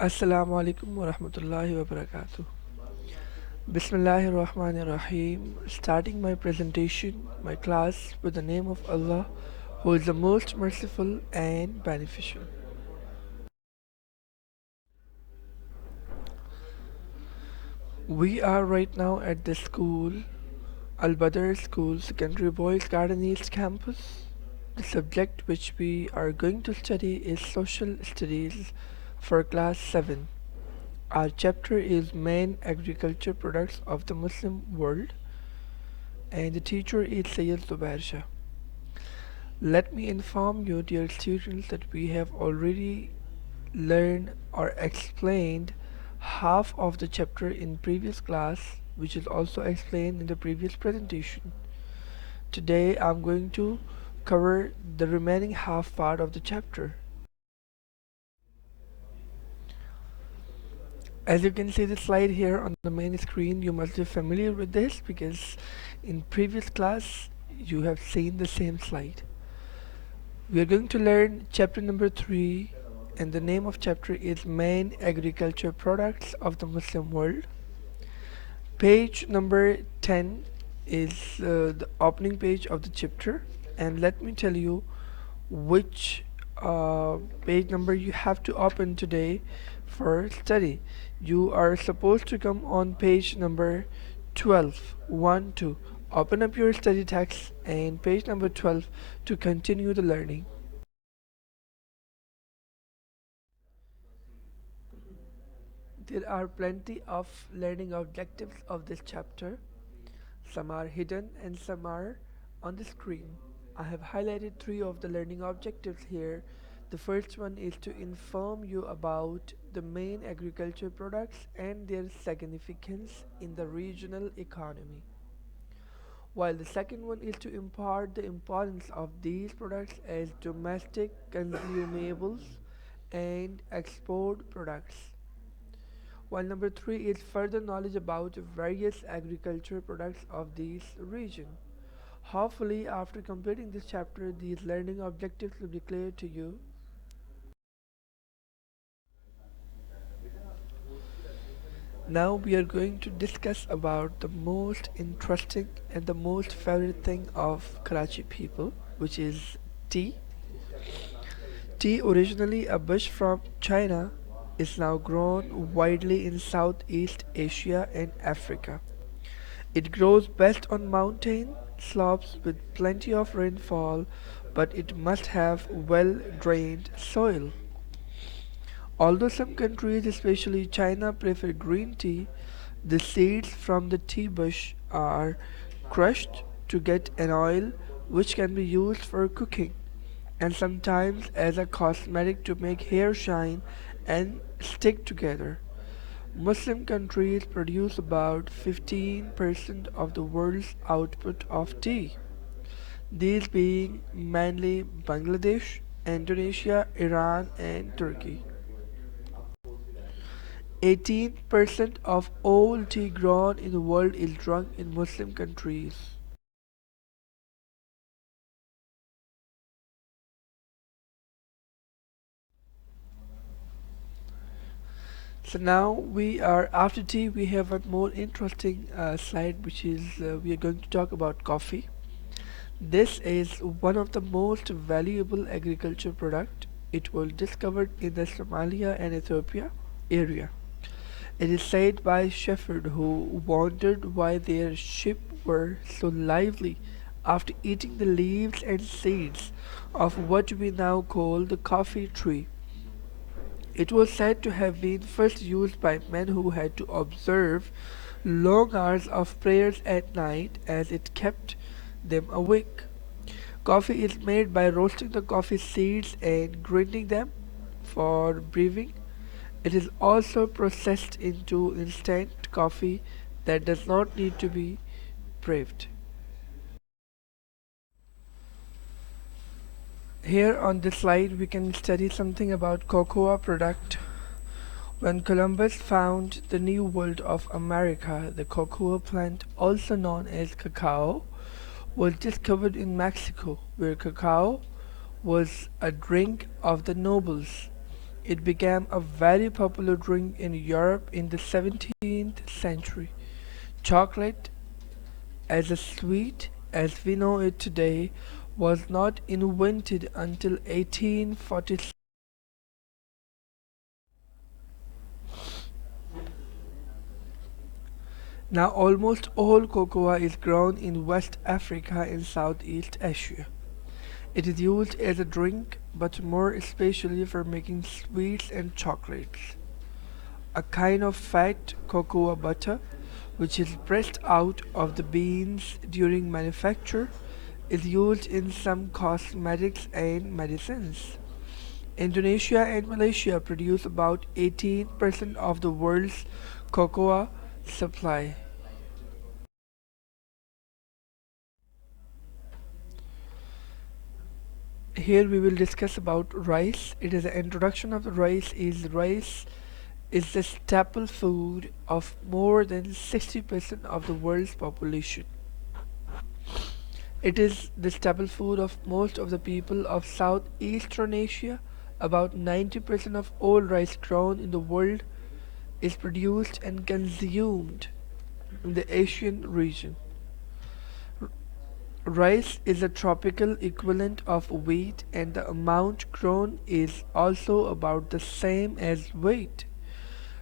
Assalamu alaikum wa rahmatullahi wa barakatuh. Bismillahir Rahmanir Rahim. Starting my presentation, my class, with the name of Allah, who is the most merciful and beneficial. We are right now at the school, Al Badr School, Secondary Boys Garden East campus. The subject which we are going to study is Social Studies for class 7. Our chapter is Main Agriculture Products of the Muslim World, and the teacher is Sayyid Zubair Shah. Let me inform you, dear students, that we have already learned or explained half of the chapter in previous class, which is also explained in the previous presentation. Today I'm going to cover the remaining half part of the chapter. As you can see the slide here on the main screen, you must be familiar with this because in previous class you have seen the same slide. We are going to learn chapter number 3, and the name of chapter is Main Agriculture Products of the Muslim World. Page number 10 is the opening page of the chapter, and let me tell you which page number you have to open today for study. You are supposed to come on page number 12. 1 2. Open up your study text and page number 12 to continue the learning. There are plenty of learning objectives of this chapter. Some are hidden and some are on the screen. I have highlighted three of the learning objectives here. The first one is to inform you about the main agriculture products and their significance in the regional economy. While the second one is to impart the importance of these products as domestic consumables and export products. While number three is further knowledge about various agriculture products of this region. Hopefully, after completing this chapter, these learning objectives will be clear to you. Now we are going to discuss about the most interesting and the most favorite thing of Karachi people, which is tea. Tea, originally a bush from China, is now grown widely in Southeast Asia and Africa. It grows best on mountain slopes with plenty of rainfall, but it must have well drained soil. Although some countries, especially China, prefer green tea, the seeds from the tea bush are crushed to get an oil which can be used for cooking and sometimes as a cosmetic to make hair shine and stick together. Muslim countries produce about 15% of the world's output of tea, these being mainly Bangladesh, Indonesia, Iran, and Turkey. 18% of all tea grown in the world is drunk in Muslim countries. So now we are after tea. We have a more interesting slide, which is we are going to talk about coffee. This is one of the most valuable agriculture product. It was discovered in the Somalia and Ethiopia area. It is said by shepherds who wondered why their sheep were so lively after eating the leaves and seeds of what we now call the coffee tree. It was said to have been first used by men who had to observe long hours of prayers at night as it kept them awake. Coffee is made by roasting the coffee seeds and grinding them for brewing. It is also processed into instant coffee that does not need to be brewed. Here on this slide we can study something about cocoa product. When Columbus found the New World of America, the cocoa plant, also known as cacao, was discovered in Mexico, where cacao was a drink of the nobles. It became a very popular drink in Europe in the 17th century. Chocolate, as a sweet as we know it today, was not invented until 1846. Now, almost all cocoa is grown in West Africa and Southeast Asia. It is used as a drink, but more especially for making sweets and chocolates. A kind of fat cocoa butter, which is pressed out of the beans during manufacture, is used in some cosmetics and medicines. Indonesia and Malaysia produce about 18% of the world's cocoa supply. Here we will discuss about rice. It is an introduction of the rice is the staple food of more than 60% of the world's population. It is the staple food of most of the people of Southeastern Asia. About 90% of all rice grown in the world is produced and consumed in the Asian region. Rice is a tropical equivalent of wheat, and the amount grown is also about the same as wheat.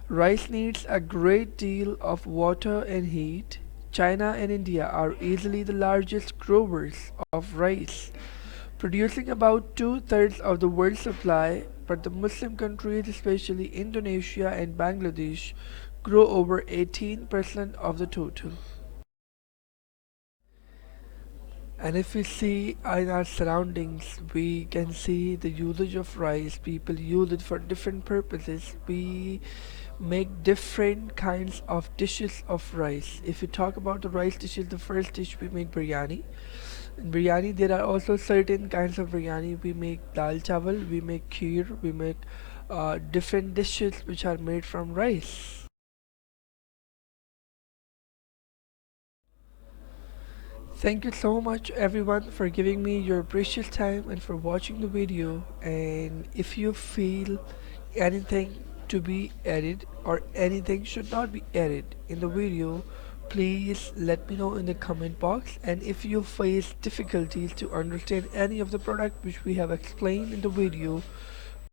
Rice needs a great deal of water and heat. China and India are easily the largest growers of rice, producing about two-thirds of the world's supply, but the Muslim countries, especially Indonesia and Bangladesh, grow over 18% of the total. And if we see in our surroundings, we can see the usage of rice. People use it for different purposes. We make different kinds of dishes of rice. If we talk about the rice dishes, the first dish we make biryani. In biryani, there are also certain kinds of biryani. We make dal chawal, we make kheer, we make different dishes which are made from rice. Thank you so much everyone for giving me your precious time and for watching the video. And if you feel anything to be added or anything should not be added in the video, please let me know in the comment box. And if you face difficulties to understand any of the product which we have explained in the video,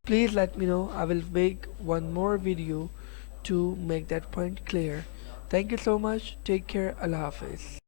please let me know. I will make one more video to make that point clear. Thank you so much. Take care. Allah Hafiz.